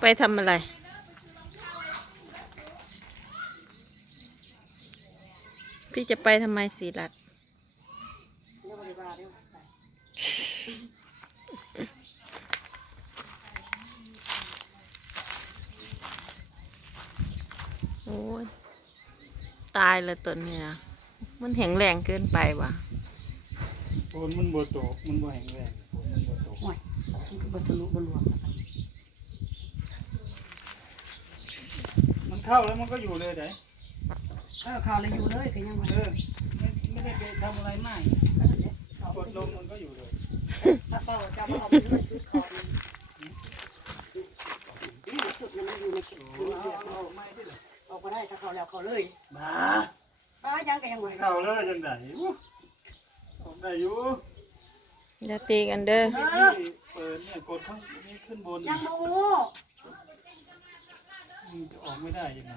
ไปทำอะไร พี่จะไปทำไมสีรัดเรียกว่าอะไรบ้าเรียกว่าสิบโอ้ยตายเลยตัวเนี้ยมันแข็งแรงเกินไปว่ะฝนมันบ่ตกมันบ่แห้งแรงฝนมันบ่ตกห่วยมันคือบรรลุบรรลุมันเข้าแล้วมันก็อยู่เลยไดเออข่าวเลยอยู่เลยก็ยังไงเออไม่ไม่ได้ไปทำอะไรมากข่กดลงมันก็อยู่เลยถ้าเป้าจะมาเอาไปด้วยชุดคอนี่สุดมันอยู่ในชุดโอ้มีเสื้อเอาไม่ได้เลยออกมาได้ถ้าเขาแล้วเขาเลยบ้าตายังก็ยังไงเข้าเลยจังไดอู้ออกได้อยู่อย่าตีกันเด้อเปิดเนี่ยกดข้างนี้ขึ้นบนยังโม ไม่ได้ยังไง